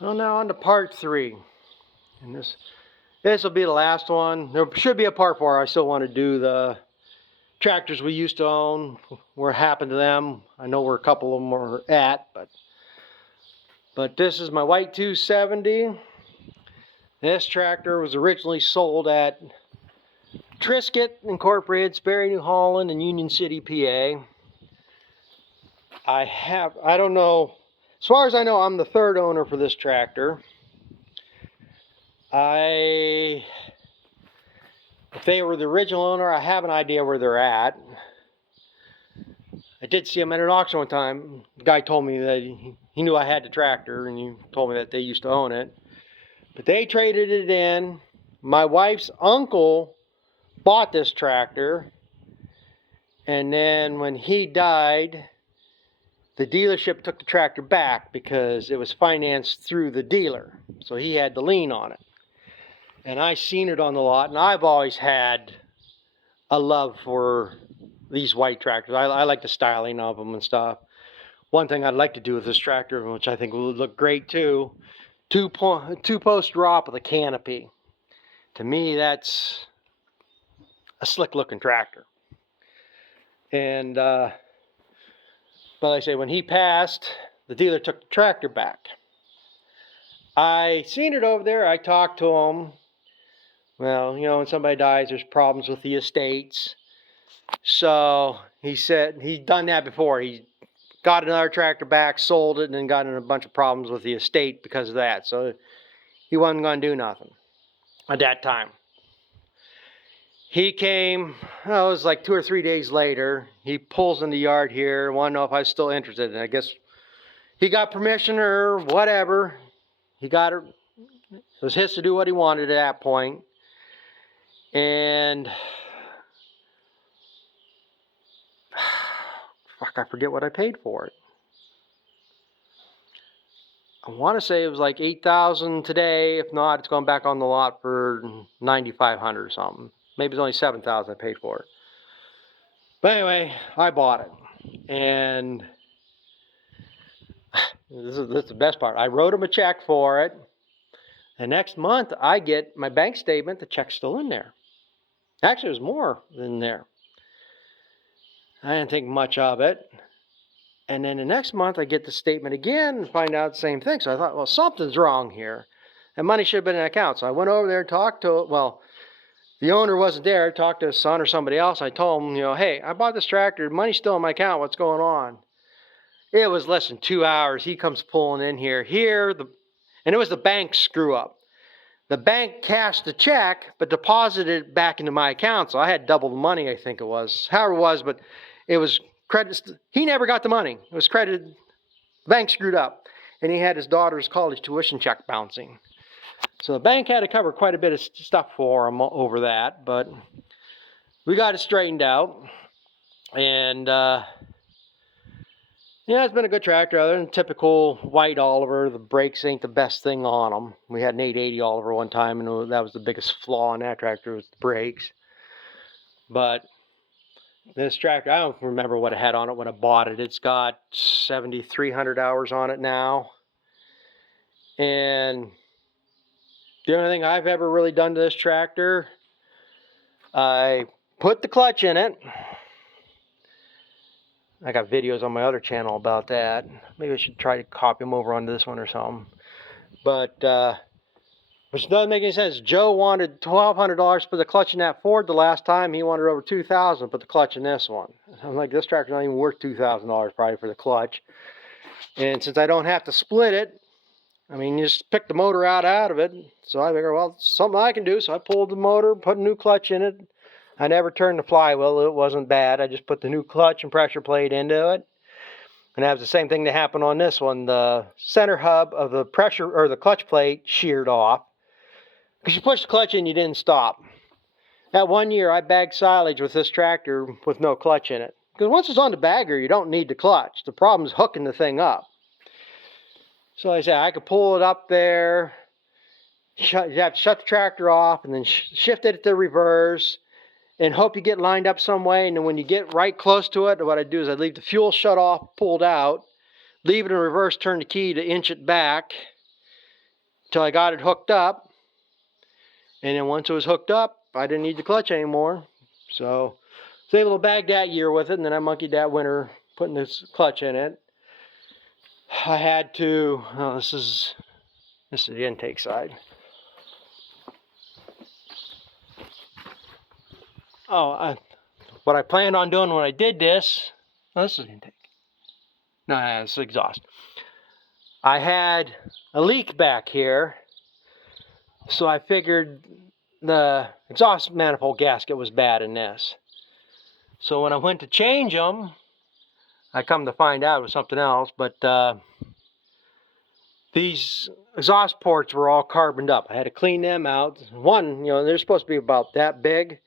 Well, now on to part 3. And this will be the last one. There should be a part 4. I still want to do the tractors we used to own, what happened to them. I know where a couple of them are at, but this is my white 270. This tractor was originally sold at Triscuit Incorporated, Sperry, New Holland, and Union City, PA. I don't know, as far as I know, I'm the 3rd owner for this tractor. If they were the original owner, I have an idea where they're at. I did see them at an auction one time. The guy told me that he knew I had the tractor, and he told me that they used to own it. But they traded it in. My wife's uncle bought this tractor, and then when he died, the dealership took the tractor back because it was financed through the dealer. So he had the lien on it. And I seen it on the lot, and I've always had a love for these white tractors. I like the styling of them and stuff. One thing I'd like to do with this tractor, which I think will look great too, two-post drop with a canopy. To me, that's a slick-looking tractor. And but like I say, when he passed, the dealer took the tractor back. I seen it over there. I talked to him. Well, you know, when somebody dies, there's problems with the estates. So he said he'd done that before. He got another tractor back, sold it, and then got in a bunch of problems with the estate because of that. So he wasn't going to do nothing at that time. He came, it was like 2 or 3 days later. He pulls in the yard here, wanted to know if I was still interested. And I guess he got permission or whatever. He got it. It was his to do what he wanted at that point. And fuck, I forget what I paid for it. I want to say it was like $8,000 today. If not, it's going back on the lot for $9,500 or something. Maybe it's only $7,000 I paid for it. But anyway, I bought it, and this is the best part. I wrote him a check for it. The next month, I get my bank statement. The check's still in there. Actually, there's more than there. I didn't think much of it. And then the next month, I get the statement again and find out the same thing. So I thought, well, something's wrong here. And money should have been in the account. So I went over there and talked to, well, the owner wasn't there. I talked to his son or somebody else. I told him, you know, hey, I bought this tractor. Money's still in my account. What's going on? It was less than 2 hours. He comes pulling in here. And it was the bank screw up. The bank cashed the check, but deposited it back into my account. So I had double the money, I think it was. However it was, but it was credit. He never got the money. It was credited. The bank screwed up. And he had his daughter's college tuition check bouncing. So the bank had to cover quite a bit of stuff for him over that. But we got it straightened out. And yeah, it's been a good tractor. Other than typical white Oliver, the brakes ain't the best thing on them. We had an 880 Oliver one time, and that was the biggest flaw in that tractor was the brakes. But this tractor, I don't remember what it had on it when I bought it. It's got 7,300 hours on it now. And the only thing I've ever really done to this tractor, I put the clutch in it. I got videos on my other channel about that. Maybe I should try to copy them over onto this one or something. But, which doesn't make any sense. Joe wanted $1,200 for the clutch in that Ford the last time. He wanted over $2,000 to put the clutch in this one. I'm like, this tractor's not even worth $2,000 probably for the clutch. And since I don't have to split it, I mean, you just pick the motor out of it. So I figured, well, something I can do. So I pulled the motor, put a new clutch in it. I never turned the flywheel. It wasn't bad. I just put the new clutch and pressure plate into it. And that was the same thing that happened on this one. The center hub of the pressure or the clutch plate sheared off. Because you pushed the clutch in, you didn't stop. That 1 year, I bagged silage with this tractor with no clutch in it. Because once it's on the bagger, you don't need the clutch. The problem is hooking the thing up. So like I said, I could pull it up there. You have to shut the tractor off and then shift it to reverse. And hope you get lined up some way. And then when you get right close to it, what I do is I leave the fuel shut off, pulled out, leave it in reverse, turn the key to inch it back, until I got it hooked up. And then once it was hooked up, I didn't need the clutch anymore. So I was able to bag that year with it, and then I monkeyed that winter putting this clutch in it. I had to, oh, this is the intake side. What I planned on doing when I did this, oh, this is the intake. No, it's exhaust. I had a leak back here, so I figured the exhaust manifold gasket was bad in this. So when I went to change them, I come to find out it was something else, but these exhaust ports were all carboned up. I had to clean them out. One, they're supposed to be about that big.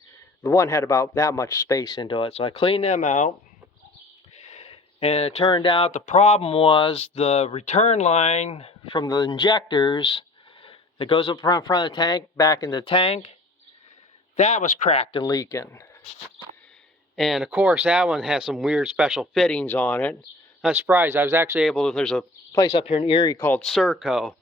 The one had about that much space into it. So I cleaned them out. And it turned out the problem was the return line from the injectors that goes up front of the tank, back in the tank, that was cracked and leaking. And of course, that one has some weird special fittings on it. I'm surprised. I was actually able to, there's a place up here in Erie called Serco.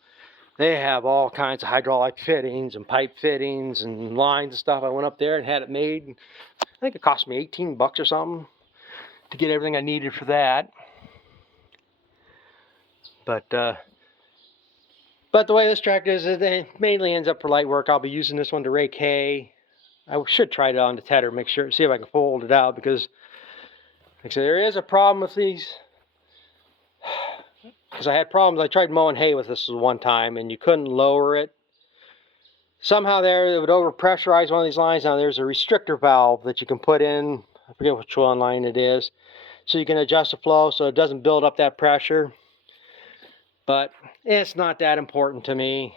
They have all kinds of hydraulic fittings and pipe fittings and lines and stuff. I went up there and had it made. I think it cost me 18 bucks or something to get everything I needed for that. But the way this tractor is, it mainly ends up for light work. I'll be using this one to rake hay. I should try it on the tedder, see if I can fold it out, because like I said, there is a problem with these. Because I had problems. I tried mowing hay with this one time, and you couldn't lower it. Somehow it would overpressurize one of these lines. Now there's a restrictor valve that you can put in. I forget which one line it is. So you can adjust the flow so it doesn't build up that pressure. But it's not that important to me.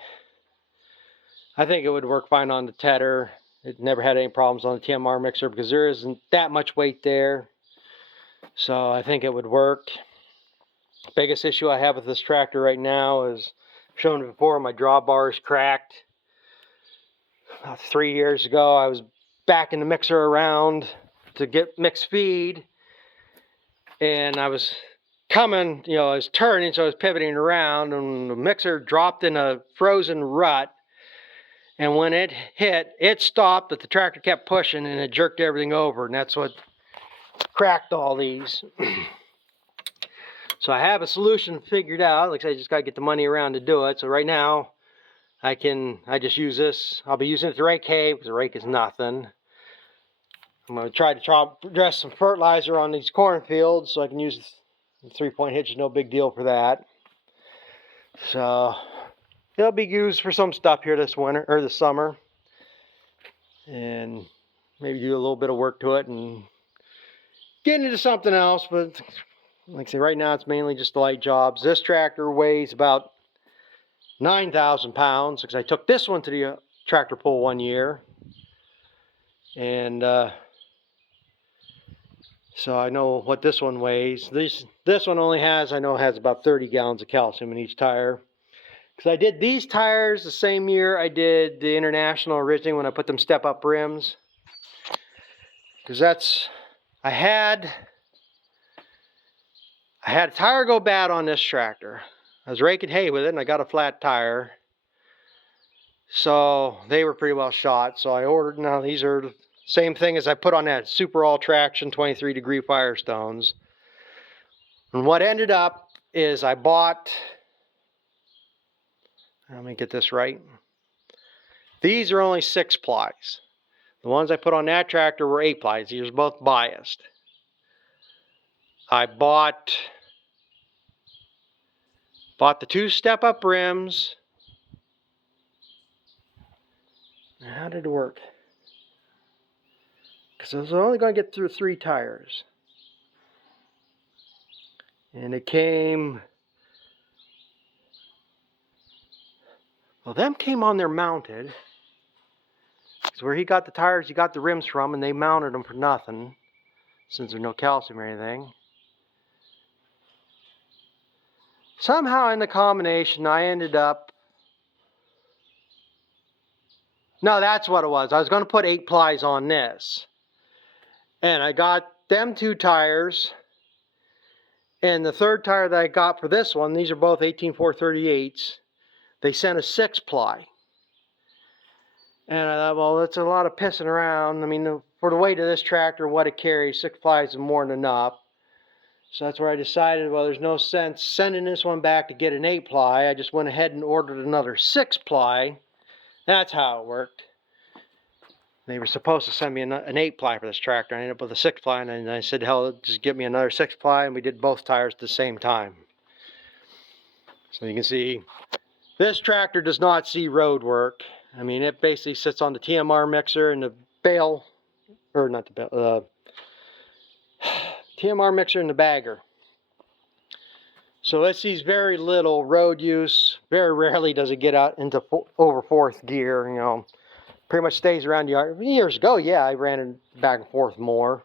I think it would work fine on the tedder. It never had any problems on the TMR mixer because there isn't that much weight there. So I think it would work. Biggest issue I have with this tractor right now is, I've shown it before, my drawbar is cracked. About 3 years ago, I was backing the mixer around to get mixed feed, and I was coming, I was turning, so I was pivoting around, and the mixer dropped in a frozen rut. And when it hit, it stopped, but the tractor kept pushing, and it jerked everything over, and that's what cracked all these. So I have a solution figured out. Like I said, I just got to get the money around to do it. So right now, I just use this. I'll be using it to rake hay, because the rake is nothing. I'm going to try to dress some fertilizer on these cornfields, so I can use the 3-point hitch. No big deal for that. So it'll be used for some stuff here this winter, or this summer. And maybe do a little bit of work to it and get into something else. But like I say, right now it's mainly just the light jobs. This tractor weighs about 9,000 pounds, because I took this one to the tractor pull one year. And so I know what this one weighs. This one only has about 30 gallons of calcium in each tire. Because I did these tires the same year I did the International originally, when I put them step-up rims. Because I had a tire go bad on this tractor. I was raking hay with it, and I got a flat tire. So they were pretty well shot. So I ordered, now these are the same thing as I put on that Super All Traction 23-degree Firestones. And what ended up is I bought, let me get this right. These are only 6 plies. The ones I put on that tractor were 8 plies. These are both biased. I bought the 2 step-up rims. How did it work? Because I was only going to get through 3 tires. And it came, well, them came on there mounted. Because where he got the tires, he got the rims from, and they mounted them for nothing, since there's no calcium or anything. Somehow in the combination, I ended up, no, that's what it was. I was going to put 8 plies on this. And I got them 2 tires. And the third tire that I got for this one, these are both 18-438s. they sent a 6-ply. And I thought, well, that's a lot of pissing around. I mean, for the weight of this tractor, what it carries, 6 plies is more than enough. So that's where I decided, well, there's no sense sending this one back to get an 8-ply. I just went ahead and ordered another 6-ply. That's how it worked. They were supposed to send me an 8-ply for this tractor. I ended up with a 6-ply, and I said, hell, just give me another 6-ply, and we did both tires at the same time. So you can see, this tractor does not see road work. I mean, it basically sits on the TMR mixer and the bale, or not the bale, TMR mixer and the bagger. So it sees very little road use. Very rarely does it get out into over 4th gear, you know. Pretty much stays around the yard. Years ago, yeah, I ran it back and forth more.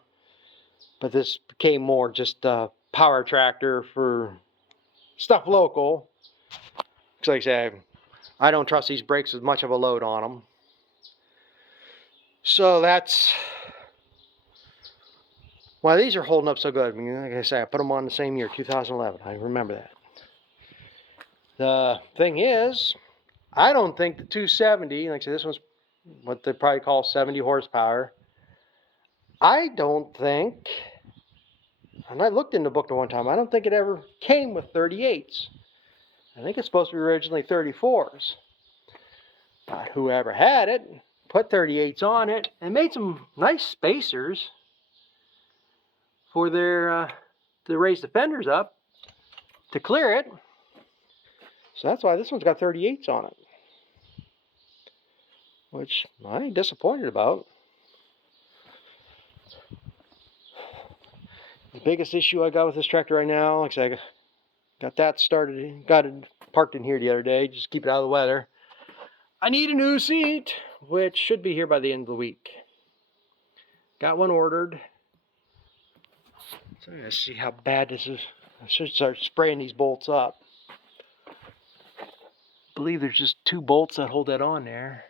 But this became more just a power tractor for stuff local. Because like I say, I don't trust these brakes with much of a load on them. So that's why these are holding up so good. I mean, like I say, I put them on the same year, 2011. I remember that. The thing is, I don't think the 270, like I said, this one's what they probably call 70 horsepower. I don't think, and I looked in the book the one time, I don't think it ever came with 38s. I think it's supposed to be originally 34s. But whoever had it put 38s on it and made some nice spacers for their to raise the fenders up to clear it. So that's why this one's got 38s on it, which I ain't disappointed about. The biggest issue I got with this tractor right now, like I said, I got that started, got it parked in here the other day, just keep it out of the weather. I need a new seat, which should be here by the end of the week. Got one ordered. So let's see how bad this is. I should start spraying these bolts up. I believe there's just 2 bolts that hold that on there.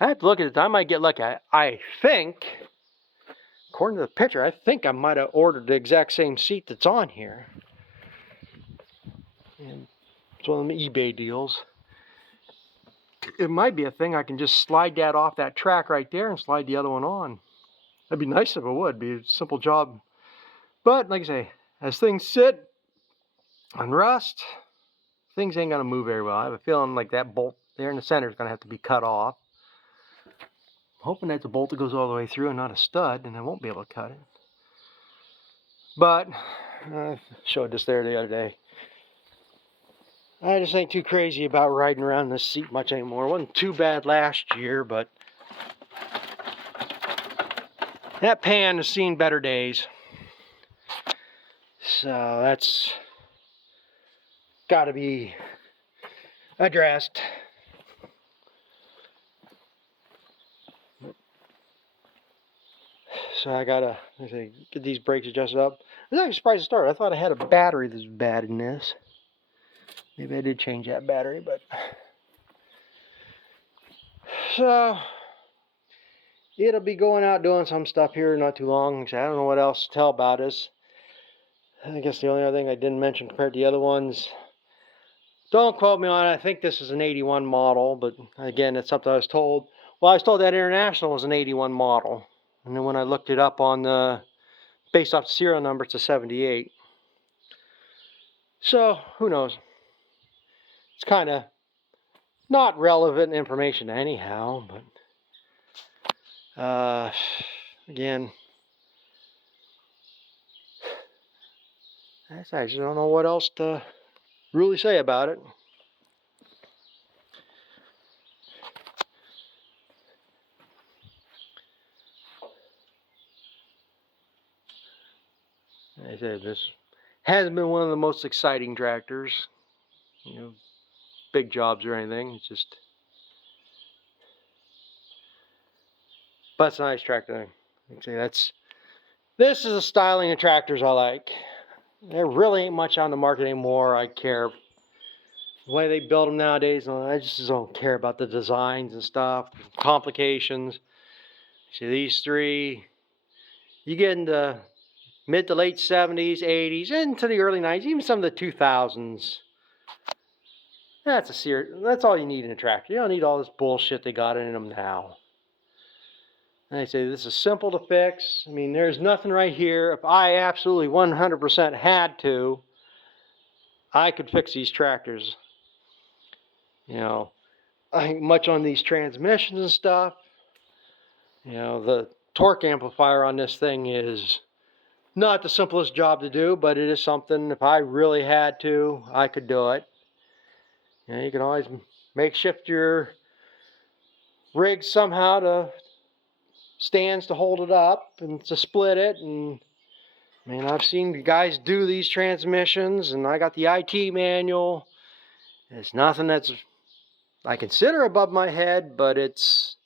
I have to look at it. I might get lucky. I think, according to the picture, I think I might have ordered the exact same seat that's on here. And it's one of them eBay deals. It might be a thing I can just slide that off that track right there and slide the other one on. That'd be nice if it would. Be a simple job. But like I say, as things sit and rust, things ain't gonna move very well. I have a feeling like that bolt there in the center is gonna have to be cut off. I'm hoping that's a bolt that goes all the way through and not a stud, and I won't be able to cut it. But I showed this there the other day. I just ain't too crazy about riding around this seat much anymore. It wasn't too bad last year, but that pan has seen better days. So that's got to be addressed. So I gotta get these brakes adjusted up. I was actually surprised to start. I thought I had a battery that's bad in this. Maybe I did change that battery, but so it'll be going out doing some stuff here not too long. I don't know what else to tell about this. I guess the only other thing I didn't mention compared to the other ones, don't quote me on it, I think this is an 81 model, but again, it's something I was told. Well, I was told that International was an 81 model. And then when I looked it up on the, based off the serial number, it's a 78. So, who knows? It's kind of not relevant information anyhow, but again, I just don't know what else to really say about it. Like I said, this hasn't been one of the most exciting tractors, you know, big jobs or anything. It's just, but it's a nice tractor. Like I say, this is the styling of tractors I like. There really ain't much on the market anymore I care. The way they build them nowadays, I just don't care about the designs and stuff, complications. See, these 3, you get into mid to late 70s, 80s, into the early 90s, even some of the 2000s. That's all you need in a tractor. You don't need all this bullshit they got in them now. And they say this is simple to fix. I mean, there's nothing right here. If I absolutely 100% had to, I could fix these tractors. You know, I think much on these transmissions and stuff. You know, the torque amplifier on this thing is not the simplest job to do, but it is something, if I really had to, I could do it. You know, you can always makeshift your rig somehow to stands to hold it up and to split it. And I mean, I've seen guys do these transmissions, and I got the IT manual. It's nothing that's I consider above my head, but it's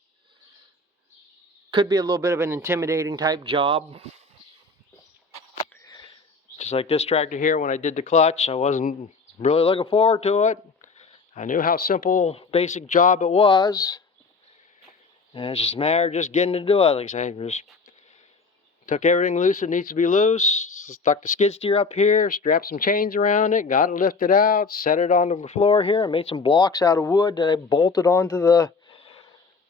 could be a little bit of an intimidating type job. Just like this tractor here, when I did the clutch, I wasn't really looking forward to it. I knew how simple, basic job it was. And it's just a matter of just getting to do it. Like I say, just took everything loose that needs to be loose, stuck the skid steer up here, strapped some chains around it, got it lifted out, set it on the floor here, and made some blocks out of wood that I bolted onto the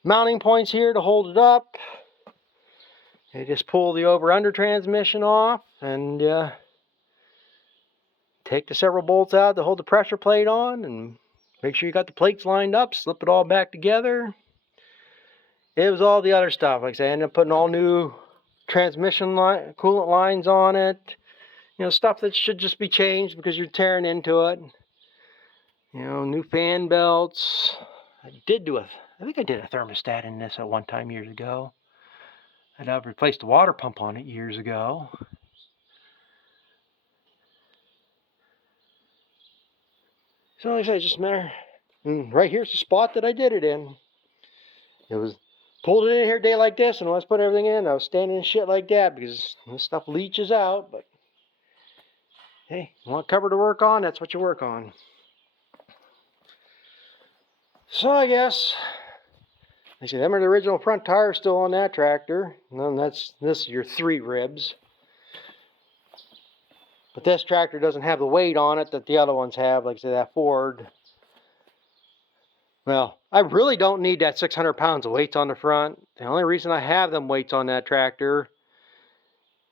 mounting points here to hold it up. You just pull the over-under transmission off and take the several bolts out to hold the pressure plate on, and make sure you got the plates lined up, slip it all back together. It was all the other stuff. Like I said, I ended up putting all new transmission coolant lines on it. You know, stuff that should just be changed because you're tearing into it. You know, new fan belts. I think I did a thermostat in this at one time years ago. I've replaced the water pump on it years ago. So like I say, it's just a matter. And right here's the spot that I did it in. It was pulled it in here a day like this, and when I was putting everything in, I was standing in shit like that because this stuff leaches out. But hey, you want cover to work on, that's what you work on. So I guess, like I said, them are the original front tires still on that tractor. And then this is your 3 ribs. But this tractor doesn't have the weight on it that the other ones have, like I said, that Ford. Well, I really don't need that 600 pounds of weights on the front. The only reason I have them weights on that tractor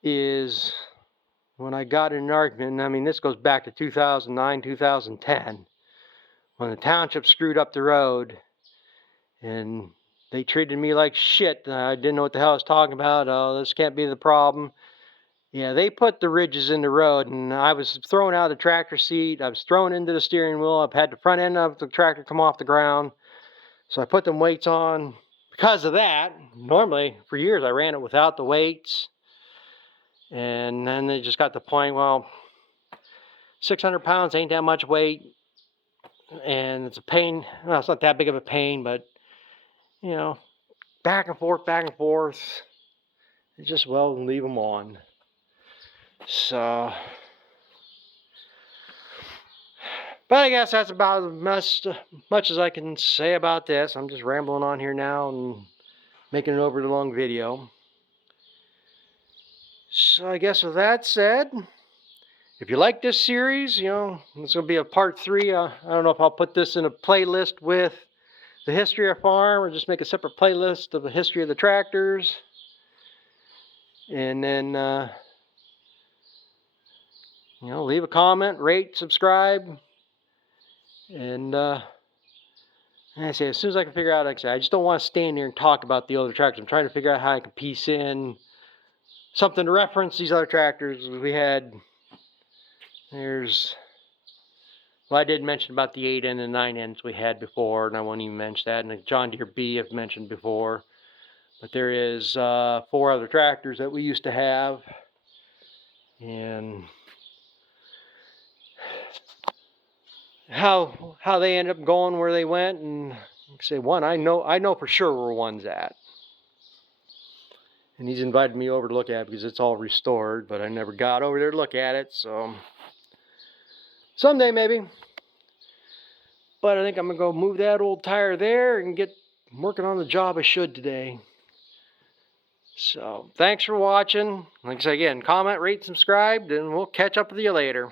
is when I got in an argument, I mean, this goes back to 2009, 2010, when the township screwed up the road and they treated me like shit. I didn't know what the hell I was talking about. Oh, this can't be the problem. Yeah, they put the ridges in the road, and I was thrown out of the tractor seat. I was thrown into the steering wheel. I've had the front end of the tractor come off the ground. So I put them weights on because of that. Normally, for years, I ran it without the weights. And then they just got to the point, well, 600 pounds ain't that much weight. And it's a pain. Well, it's not that big of a pain, but, you know, back and forth, back and forth. It's just, well, leave them on. So, but I guess that's about as much as I can say about this. I'm just rambling on here now and making an overly long video. So I guess with that said, if you like this series, you know, it's going to be a part 3. I don't know if I'll put this in a playlist with the history of farm or just make a separate playlist of the history of the tractors. And then, you know, leave a comment, rate, subscribe. And I say, as soon as I can figure out, like I said, I just don't want to stand there and talk about the other tractors. I'm trying to figure out how I can piece in something to reference these other tractors. Well, I did mention about the 8N and 9Ns we had before, and I won't even mention that. And the John Deere B I've mentioned before. But there is 4 other tractors that we used to have. And how they ended up going where they went, and like I say, one I know for sure where one's at, and he's invited me over to look at it because it's all restored, but I never got over there to look at it, so someday maybe. But I think I'm gonna go move that old tire there and get working on the job I should today. So thanks for watching. Like I say again, comment, rate, subscribe, and we'll catch up with you later.